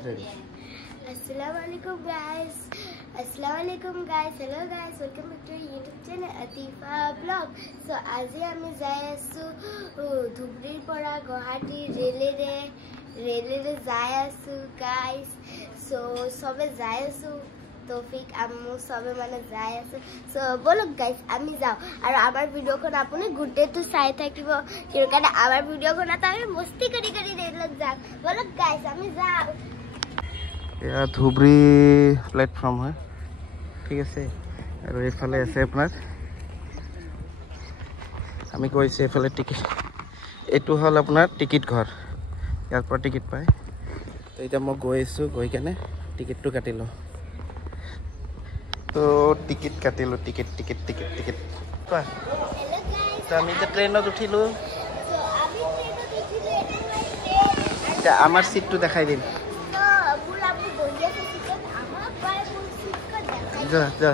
Ready. Assalamualaikum guys. Hello guys. Welcome back to our YouTube channel Atifa Vlog. So আজি আমি যাই আছো ধুবড়ীৰ পৰা গুৱাহাটী ৰেলেৰে যাই আছো guys. So সবে যাই আছো তৌফিক আমু সবে মানে যাই আছো. So বলক guys আমি যাও আৰু আমাৰ ভিডিওখন আপুনি গুটেটো চাই থাকিব কিয়নো আমাৰ ভিডিওখন আমি মস্তি কৰি ৰেলত যাম. বলক guys আমি যাও. या धुबरी प्लेटफर्म है ठीक है और এইফালে আছে আপনার আমি কইছে এইফালে টিকেট এটু হল আপনার টিকেট ঘর ইয়ার পর টিকেট পায় তো এটা মই গইছো গই কেনে টিকেটটো কাটিলো তো টিকেট কাটিলো টিকেট পা তো আমি তো ট্রেনত উঠিলো So আমি ট্রেনত উঠিলে এটা আমার সিটটো দেখাই দিন जा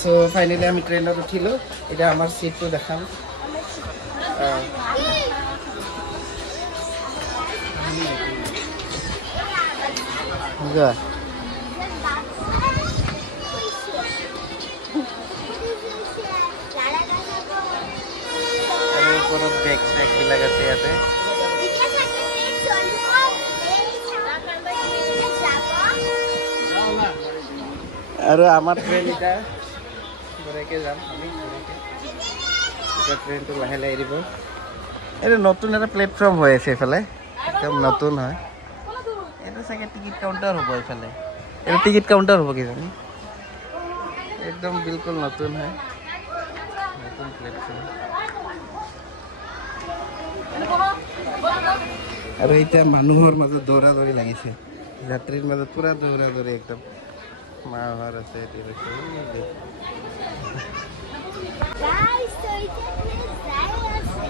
सो फाइनली আমি ট্রেনত উঠিলো এটা আমার সিটটো দেখাম যা আরে পুরো ব্যাগ স্যাক লাগাতে আছে আৰু আমাৰ ট্ৰেইন এটা বৰেকে যাম আমি এটা ট্ৰেইনটো লাহে লাহে দিব এটা নতুন এটা প্লেটফৰ্ম হৈ আছে এফালে একদম নতুন হয় এটা চাগে টিকেট কাউন্টাৰ হ'ব এফালে এটা টিকেট কাউন্টাৰ হ'ব কি জানি একদম বিলকুল নতুন হয় নতুন প্লেটফৰ্ম আৰু এতিয়া মানুহৰ মাজত দৌৰা দৌৰি লাগিছে যাত্ৰীৰ মাজত পুৰা দৌৰা দৌৰি একদম माहौल আছে দিছে guys so it's যাই আছে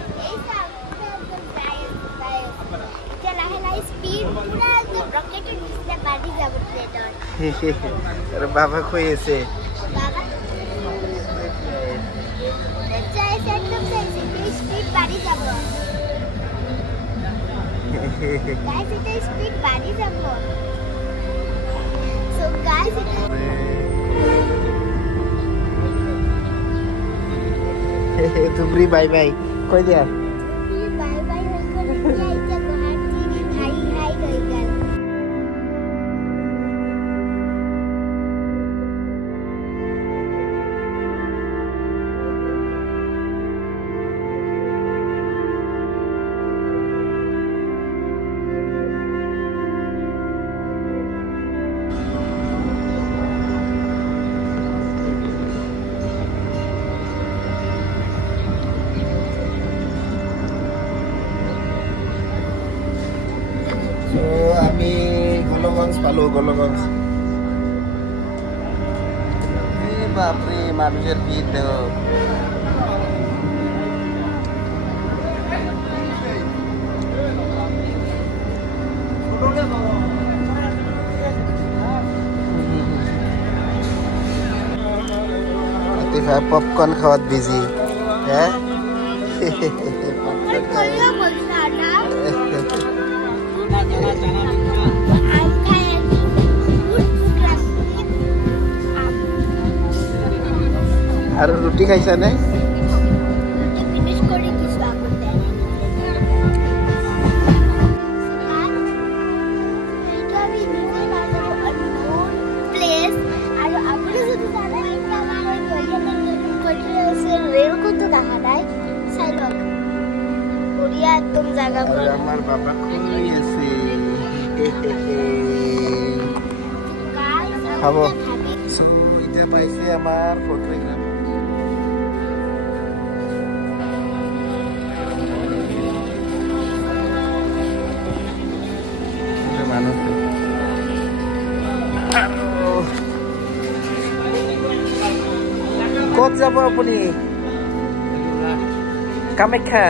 এটা লাহে স্পিড পুরা রকেটের নিচে বাড়ি যাব ট্রেনর আরে বাবা কই আছে বাবা চাই একদম স্পিড বাড়ি যাব guys এটা স্পিড বাড়ি যাব so guys Dhubri bye bye কই দিয়া বাই বাই করে যাইতে গুৱাহাটী হাই গই গেল আমি গোলগঞ্জ পালো গোলগঞ্জ এই বাপরে মানুষের ভিড় দেখো আতিফা পপকর্ন খাওয়াত বিজি হ্যাঁ আর রুটি খাইছা না ফিনিশ করে কিছু আপতে এটা আমি নিজে বানাবো অননোন প্লেস আর আপনি যদি জানেন এটা আমার কইতে রেল কত দেখা যায় সাইলক কোরিয়া একদম জায়গা আর আমার বাবা কই আছে খাবো সো এটা পাইছে আমার ফটোগ্রাফ মানুষ ক'ত যাব আপুনি কামাখ্যা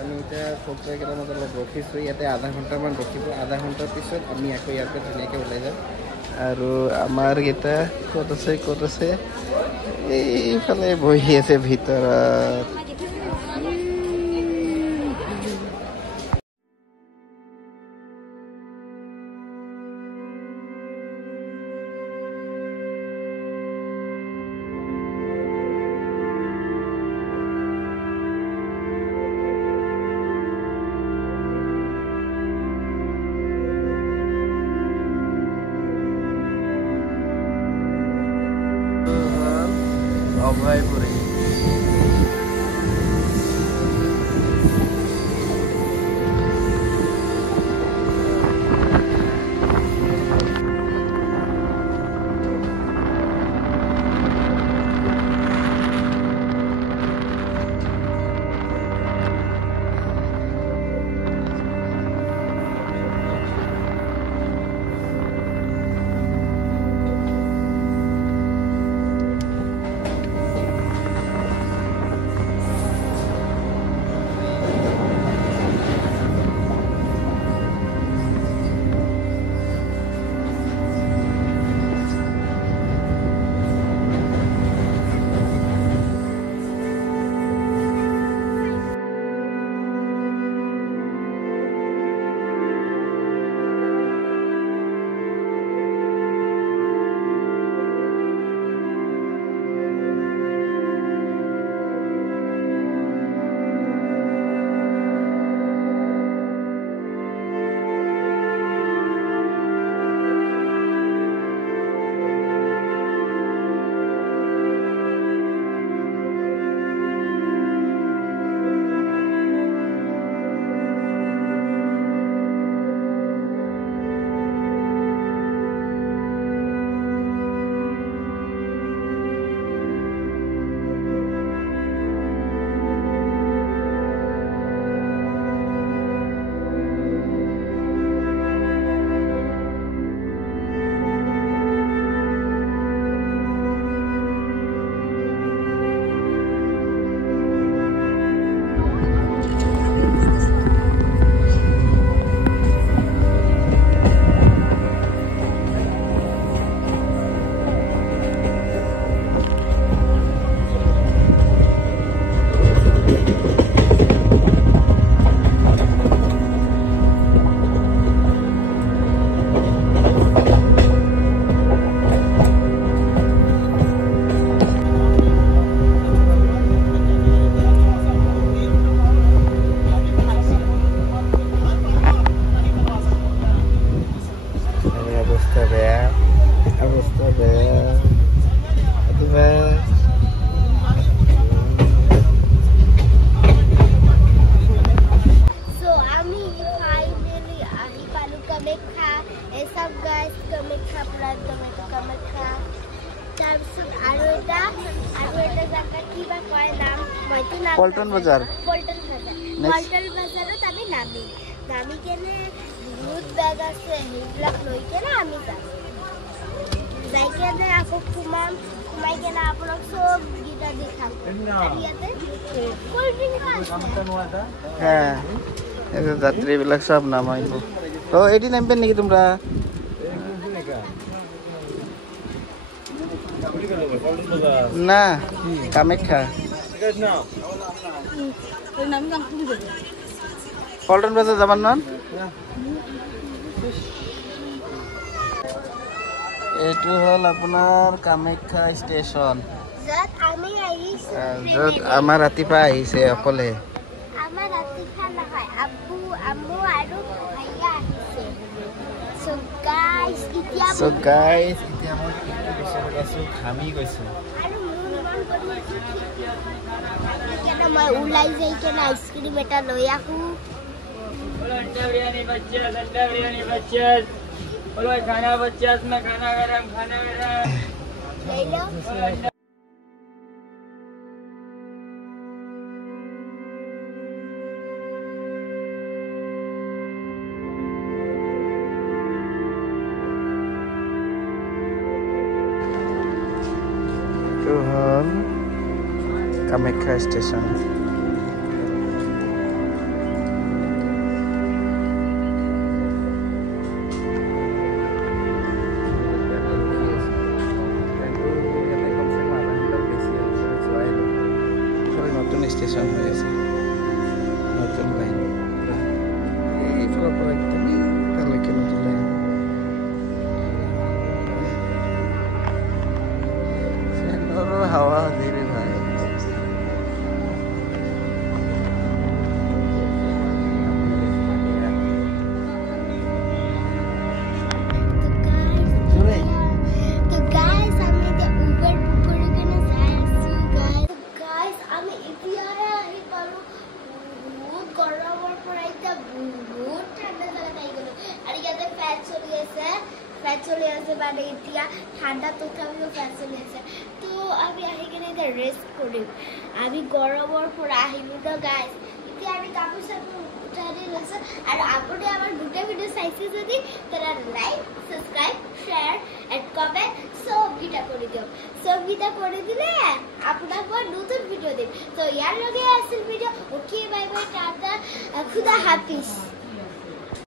আমি এতিয়া ফটোকেইটামান অলপ ৰখিছোঁ ইয়াতে আধা ঘণ্টামান ৰখিব আধা ঘণ্টাৰ পিছত আমি আকৌ ইয়াৰ পৰা ধুনীয়াকৈ ওলাই যাম আৰু আমাৰ কেইটা ক'ত আছে এইফালে বহি আছে ভিতৰত অভয়পুৰী পল্টন বাজাৰ আমি নামি কেনে বহুত বেগ আছে সেইবিলাক লৈ কেনে আমি যাম যাই কেনে আকৌ সোমাই কেনে আপোনাক চব গীতা দেখাম আৰু ইয়াতে কোল্ড ড্ৰিংক আছে হ্যাঁ এই যাত্ৰীবিলাক সব নামাইব তো এদিন নামবে নেকি তোমৰা না কামাখ্যা পল্টন বাজাৰ যাবাৰ নন এইটো হল আপোনাৰ কামাখ্যা ষ্টেচন য'ত আমাৰ ৰাতিপুৱা আহিছে অকলে আমাৰ ৰাতিপুৱা নহয় আব্বু আম্মু আৰু ভাইয়া আহিছে so guys এতিয়া মই কিন্তু বিচাৰি আছো ঘামি গৈছো আৰু মোৰ মই উলাই যাই কেনে আইসক্রিম এটা লৈ আহো अंडा बिरयानी बच्चेस बोलो खाना बच्चेस में खाना गरम ले लो কামাখ্যা ষ্টেচন নতুন ষ্টেচন হৈ আছে নতুন লাইন এইফালৰ পৰা একদম তালৈকে নতুন লাইন ফেনৰো হাৱা ধীৰে ভাই চলে আছে মানে এতিয়া ঠান্ডা তথাপিও ফ্যান চলি আছে তো আমি আহি কিনে এতিয়া রেস্ট কৰিম আমি গৰমৰ পৰা আহিলো তো গাইজ এতিয়া আমি কাপোৰ চাপোৰ উঠাই দি লৈছো আৰু আপুনি আমাৰ দুটা ভিডিঅ' চাইছে যদি তেনে like subscribe share and comment সবকিটা কৰি দিয়ক সবকিটা কৰি দিলে আপোনাক মই নতুন ভিডিঅ' দিম তো ইয়াৰ লগে আছিল video' okay bye bye Tata খুদা হাফিজ